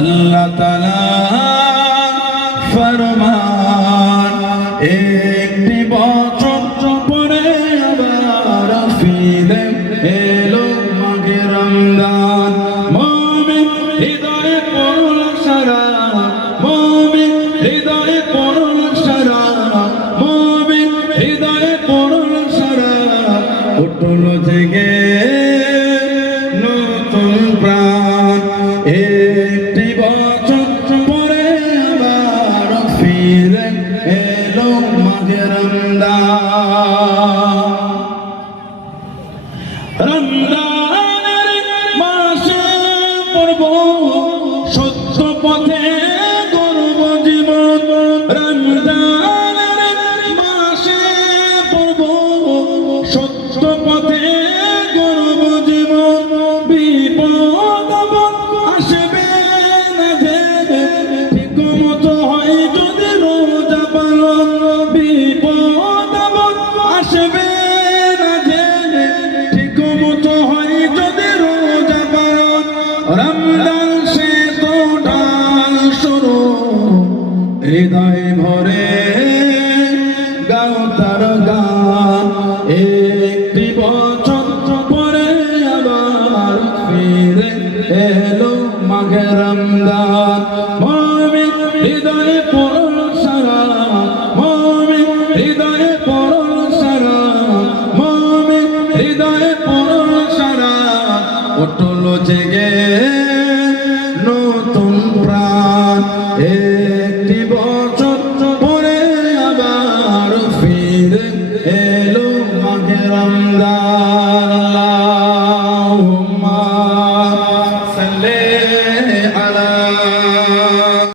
আল্লাহ তাআলা ফরমান একটি বছর পরে আবার ফিরে এলো মাঘে রমজান। মুমিন হৃদয়ে পড়ল সারা, মুমিন হৃদয়ে পড়ল সারা, মুমিন হৃদয়ে পড়ল সারা, উঠল জেগে নতুন প্রাণ। একটি বছর পরে আবার ফিরে এলো মাঘে রমজান। রমজানের মাসে পড়ব সত্য পথে গর্ব জীবন। রমজানের মাসে পড়ব সত্য পথে গর্ব জীবন। বিপদ আসবে না জেনে ঠিক মতো হয় যদি রোজা পালন। বিপদ আসবে না জেনে ঠিক মতো হয় যদি রোজা পালন। রমজান সে তো ঢাল শুরু, হৃদয় ভরে গাও তার গান। একটি বছর পরে আবার ফিরে এলো মাঘে রমজান। মুমিন হৃদয়ে পড়ল সারা, মুমিন হৃদয়ে পড়ল সারা, মুমিন হৃদয়ে পড়ল সারা, উঠল জেগে নতুন প্রাণ।